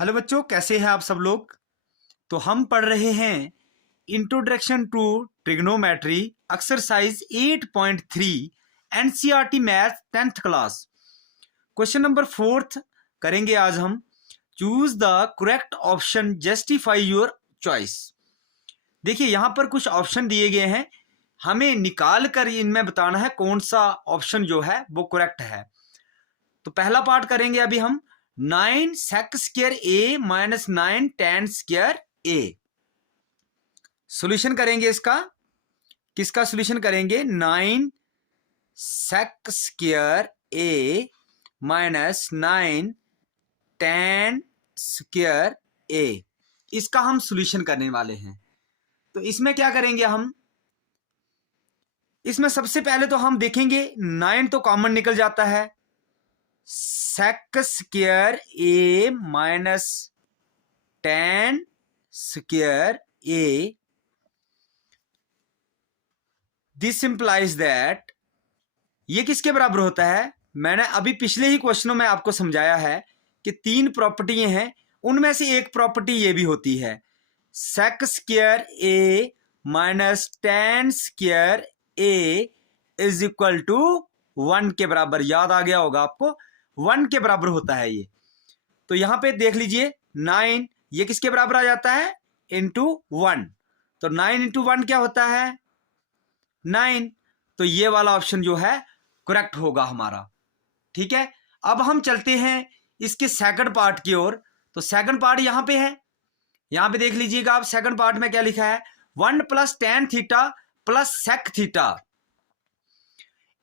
Hello बच्चों, कैसे हैं आप सब लोग। तो हम पढ़ रहे हैं introduction to trigonometry exercise 8.3 NCERT math 10th class. Question number 4 करेंगे आज हम। Choose the correct option, justify your choice. देखिए यहाँ पर कुछ ऑप्शन दिए गए हैं, हमें निकाल कर इनमें बताना है कौन सा ऑप्शन जो है वो करेक्ट है। तो पहला पार्ट करेंगे अभी हम। 9 sec square a minus 9 tan square A. Solution करेंगे इसका। किसका सोल्यूशन करेंगे? 9 sec square a minus 9 tan square ए, इसका हम सोल्यूशन करने वाले हैं। तो इसमें क्या करेंगे हम? इसमें सबसे पहले तो हम देखेंगे 9 तो कॉमन निकल जाता है। sec square a minus tan square A, this implies that ये किसके बराबर होता है? मैंने अभी पिछले ही क्वेश्चनों में आपको समझाया है कि 3 प्रॉपर्टी हैं, उनमें से एक प्रॉपर्टी ये भी होती है। sec square a minus tan square a is equal to 1 के बराबर। याद आ गया होगा आपको, 1 के बराबर होता है ये। तो यहां पे देख लीजिए 9 ये किसके बराबर आ जाता है? इंटू 1। तो 9 इंटू 1 क्या होता है? 9। तो ये वाला ऑप्शन जो है करेक्ट होगा हमारा। ठीक है, अब हम चलते हैं इसके सेकंड पार्ट की ओर। तो सेकंड पार्ट यहां पे है, यहां पे देख लीजिएगा आप। सेकंड पार्ट में क्या लिखा है? 1 plus tan theta plus sec theta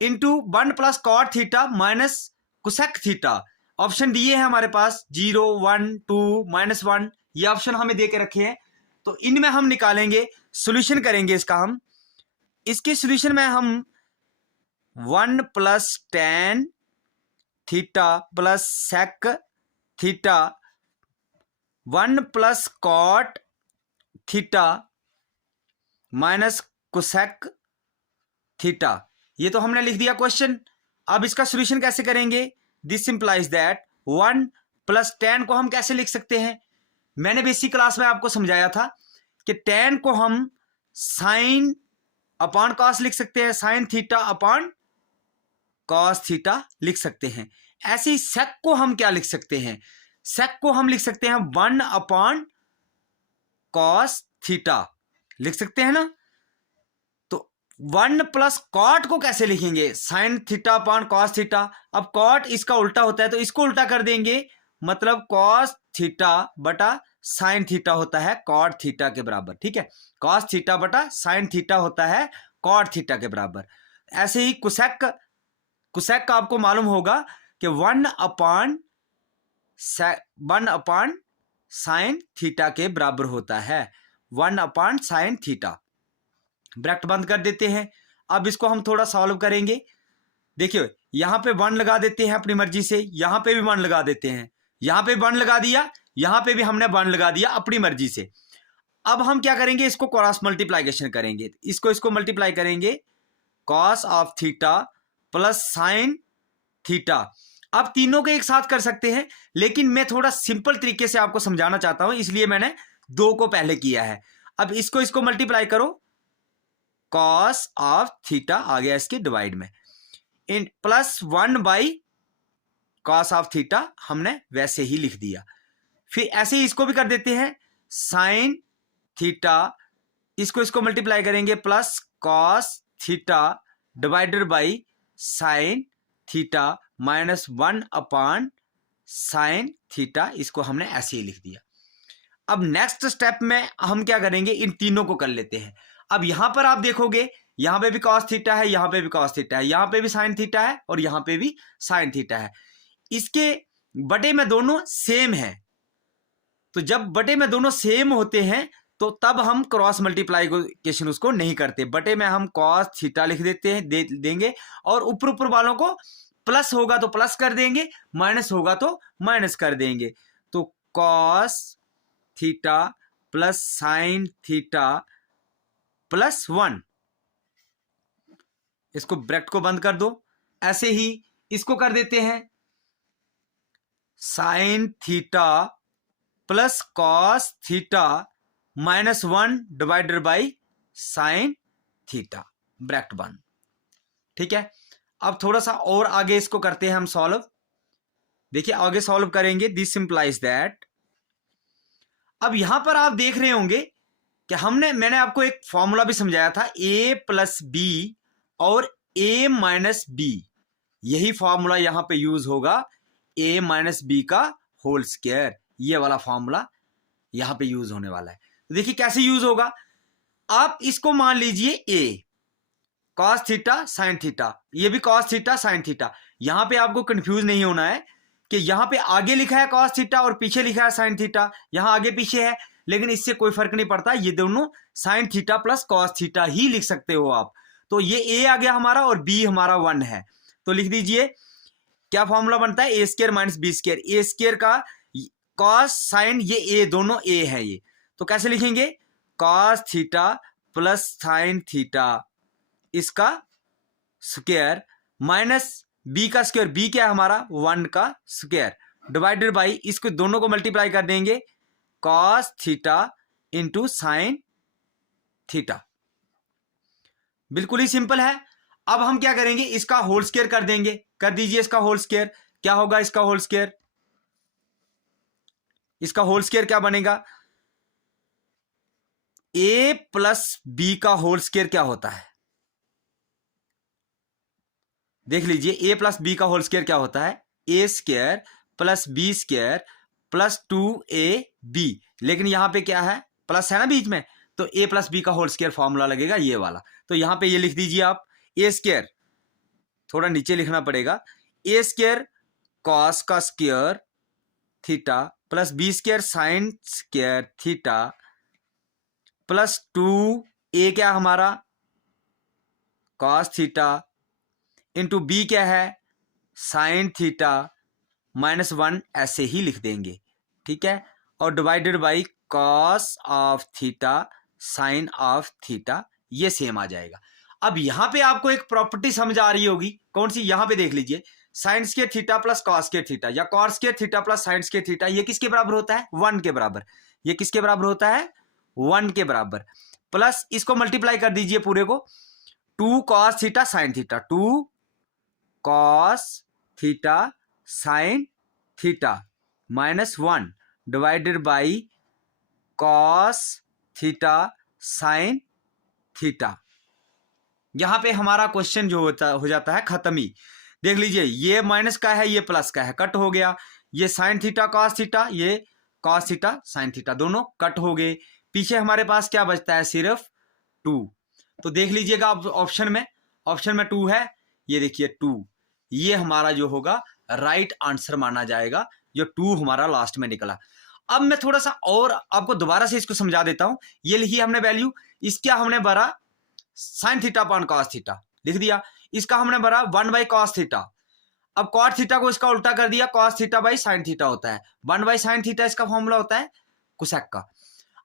into 1 plus cot theta minus cosec theta. Option दिए हैं हमारे पास 0, 1, 2, -1, ये ऑप्शन हमें दे के रखे हैं। तो इनमें हम निकालेंगे, सोल्यूशन करेंगे इसका हम। इसके सोल्यूशन में हम 1 plus tan theta plus sec theta 1 plus cot theta minus cosec theta, ये तो हमने लिख दिया क्वेश्चन। अब इसका सोल्यूशन कैसे करेंगे? This implies that 1 plus tan को हम कैसे लिख सकते हैं? मैंने बेसिक क्लास में आपको समझाया था कि tan को हम साइन अपॉन कॉस लिख सकते हैं, sine theta upon cos theta लिख सकते हैं। ऐसे ही sec को हम क्या लिख सकते हैं? sec को हम लिख सकते हैं 1 अपॉन कॉस थीटा, लिख सकते हैं ना। तो 1 प्लस कॉट को कैसे लिखेंगे? Sine theta upon cos theta. अब कॉट इसका उल्टा होता है तो इसको उल्टा कर देंगे, मतलब कॉस थीटा बटा साइन थीटा होता है कॉट थीटा के बराबर। ठीक है, कॉस थीटा बटा साइन थीटा होता है कॉट थीटा के बराबर। ऐसे ही कुसेक, कुसेक का आपको मालूम होगा कि 1 अपॉन साइन थीटा के बराबर होता है। 1 अपॉन साइन थीटा। ब्रैकेट बंद कर देते हैं। अब इसको हम थोड़ा सॉल्व करेंगे। देखिए यहां पे 1 लगा देते हैं अपनी मर्जी से, यहां पे भी 1 लगा देते हैं, यहां पे 1 लगा दिया, यहां पे भी हमने 1 लगा दिया अपनी मर्जी से। अब हम क्या करेंगे? इसको क्रॉस मल्टीप्लाइकेशन करेंगे। इसको मल्टीप्लाई करेंगे, cos of theta plus sine theta. अब तीनों को एक साथ कर सकते हैं, लेकिन मैं थोड़ा सिंपल तरीके से आपको समझाना चाहता हूं, इसलिए मैंने 2 को पहले किया है। अब इसको मल्टीप्लाई करो, कॉस ऑफ थीटा आ गया इसके डिवाइड में, इन plus 1 by cos of theta हमने वैसे ही लिख दिया। फिर ऐसे ही इसको भी कर देते हैं, साइन थीटा, इसको मल्टीप्लाई करेंगे, plus cos theta divided by sine theta minus 1 upon sine theta, इसको हमने ऐसे ही लिख दिया। अब नेक्स्ट स्टेप में हम क्या करेंगे? इन तीनों को कर लेते हैं। अब यहां पर आप देखोगे, यहां पे भी कॉस थीटा है, यहां पे भी कॉस थीटा है, यहां पे भी साइन थीटा है और यहां पे भी साइन थीटा है। इसके बटे में दोनों सेम है, तो जब बटे में दोनों सेम होते हैं तो तब हम क्रॉस मल्टीप्लाइकेशन उसको नहीं करते। बटे में हम कॉस थीटा लिख देते हैं, देंगे, और ऊपर वालों को प्लस होगा तो प्लस कर देंगे, माइनस होगा तो माइनस कर देंगे। तो cos theta plus sign theta plus 1, इसको ब्रैकेट को बंद कर दो। ऐसे ही इसको कर देते हैं, sign theta plus cos theta minus 1 divided by sine theta, bracket बंद। ठीक है, अब थोड़ा सा और आगे इसको करते हैं हम सॉल्व। देखिए आगे सॉल्व करेंगे, दिस सिंप्लाइज दैट। अब यहां पर आप देख रहे होंगे कि मैंने आपको एक फॉर्मूला भी समझाया था, a प्लस बी और a माइनस बी। यही फॉर्मूला यहां पे यूज होगा, a माइनस बी का होल स्क्वायर। ये वाला फॉर्मूला यहां पे यूज होने वाला है। तो देखिए कैसे यूज होगा। आप इसको मान लीजिए a cos theta sine theta, ये भी कॉस थीटा साइन थीटा। यहां पे आपको कंफ्यूज नहीं होना है कि यहां पे आगे लिखा है कॉस थीटा और पीछे लिखा है साइन थीटा, यहां आगे पीछे है, लेकिन इससे कोई फर्क नहीं पड़ता, ये दोनों sine theta plus cos theta ही लिख सकते हो आप। तो ये ए आ गया हमारा और बी हमारा 1 है। तो लिख दीजिए क्या फॉर्मूला बनता है, ए square minus b square. A square का कॉस साइन ये ए दोनों ए है ये, तो कैसे लिखेंगे, cos theta plus sine theta इसका स्क्वायर माइनस बी का स्क्वायर, बी क्या है हमारा 1 का स्क्वायर, डिवाइडेड बाई इसको दोनों को मल्टीप्लाई कर देंगे, cos theta into sine theta. बिल्कुल ही सिंपल है। अब हम क्या करेंगे, इसका होल स्क्वायर कर देंगे। कर दीजिए इसका होल स्क्वायर। क्या होगा इसका होल स्क्वायर, इसका होल स्क्वायर क्या बनेगा, a प्लस बी का होल स्क्वायर क्या होता है, देख लीजिए a प्लस बी का होल स्क्वायर क्या होता है, a square plus b square plus 2ab। लेकिन यहां पे क्या है, प्लस है ना बीच में, तो a प्लस बी का होल स्क्वायर फॉर्मूला लगेगा ये वाला। तो यहां पे ये लिख दीजिए आप, a स्क्वायर थोड़ा नीचे लिखना पड़ेगा, a स्क्वायर कॉस का square theta plus b square sine square theta plus 2a क्या हमारा कॉस थीटा इंटू बी क्या है साइन थीटा माइनस 1, ऐसे ही लिख देंगे। ठीक है, और divided by cos of theta sine of theta, ये सेम आ जाएगा। अब यहां पे आपको एक प्रॉपर्टी समझ आ रही होगी, कौन सी, यहां पे देख लीजिए, sine square theta plus cos square theta या cos square theta plus sine square theta, ये किसके बराबर होता है, 1 के बराबर। ये किसके बराबर होता है, 1 के बराबर। प्लस इसको मल्टीप्लाई कर दीजिए पूरे को, 2 cos theta sine theta, 2 cos theta sine theta minus 1 divided by cos theta sine theta. यहां पे हमारा क्वेश्चन जो हो जाता है खत्म ही। देख लीजिए ये माइनस का है, ये प्लस का है, कट हो गया। ये साइन थीटा कॉस थीटा, ये कॉस थीटा साइन थीटा, दोनों कट हो गए। पीछे हमारे पास क्या बचता है, सिर्फ 2। तो देख लीजिएगा आप ऑप्शन में 2 है, ये देखिए 2, ये हमारा जो होगा राइट आंसर माना जाएगा, जो 2 हमारा लास्ट में निकला। अब मैं थोड़ा सा और आपको दोबारा से इसको समझा देता हूं। ये लिखी हमने वैल्यू, इसका हमने भरा sine theta upon cos theta लिख दिया, इसका हमने भरा 1 बाई कॉस थीटा। अब कॉट थीटा को इसका उल्टा कर दिया, cos theta by sine theta होता है, 1 बाई साइन थीटा इसका फॉर्मूला होता है कोसेक का।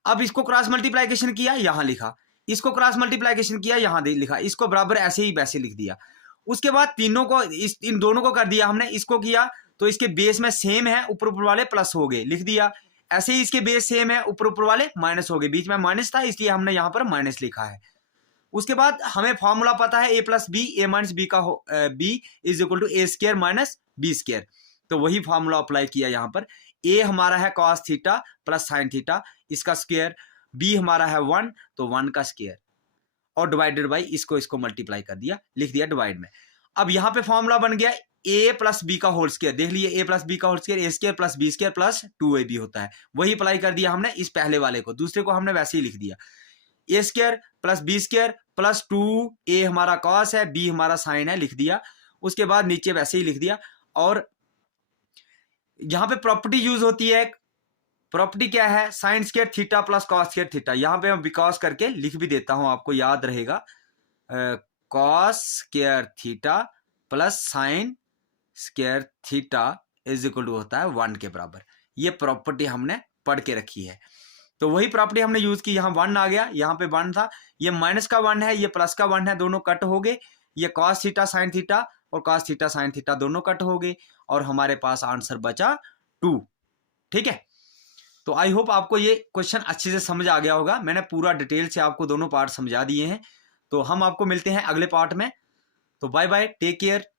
अब इसको क्रॉस मल्टीप्लाइकेशन किया, यहां लिखा, इसको क्रॉस मल्टीप्लाइकेशन किया, यहां लिखा, इसको बराबर ऐसे ही वैसे लिख दिया। उसके बाद तीनों को इन दोनों को कर दिया हमने, इसको किया तो इसके बेस में सेम है, ऊपर ऊपर वाले प्लस हो गए, लिख दिया। ऐसे ही इसके बेस सेम है, ऊपर ऊपर वाले माइनस हो गए, बीच में माइनस था इसलिए हमने यहां पर माइनस लिखा है। उसके बाद हमें फॉर्मूला पता है a plus b, a minus b का b is equal to a square minus b square, तो वही फॉर्मूला अप्लाई किया यहाँ पर। a हमारा है cos theta plus sine theta, इसका स्क्वायर, b हमारा है 1, तो 1 का स्क्वायर, और डिवाइडेड बाई इसको मल्टीप्लाई कर दिया, लिख दिया डिवाइड में। अब यहाँ पे फॉर्मूला बन गया a प्लस बी का होल स्क्वायर, देख लिए a प्लस बी का whole square, a square plus b square plus 2ab होता है, वही अप्लाई कर दिया हमने इस पहले वाले को, दूसरे को हमने वैसे ही लिख दिया, a square plus b square plus 2a हमारा कॉस है, b हमारा साइन है, लिख दिया। उसके बाद नीचे वैसे ही लिख दिया। और यहां पे प्रॉपर्टी यूज होती है, प्रॉपर्टी क्या है, sign square theta plus cos square theta, यहां पे मैं बिकॉज करके लिख भी देता हूं, आपको याद रहेगा, cos square theta plus sine square theta is equal to होता है 1 के बराबर। ये प्रॉपर्टी हमने पढ़ के रखी है, तो वही प्रॉपर्टी हमने यूज की। यहाँ 1 आ गया, यहाँ पे 1 था, ये माइनस का 1 है, ये प्लस का 1 है, दोनों कट हो गए। ये कॉस थीटा साइन थीटा और कॉस थीटा साइन थीटा दोनों कट हो गए, और हमारे पास आंसर बचा 2। ठीक है, तो आई होप आपको ये क्वेश्चन अच्छे से समझ आ गया होगा। मैंने पूरा डिटेल से आपको दोनों पार्ट समझा दिए हैं। तो हम आपको मिलते हैं अगले पार्ट में। तो बाय बाय, टेक केयर।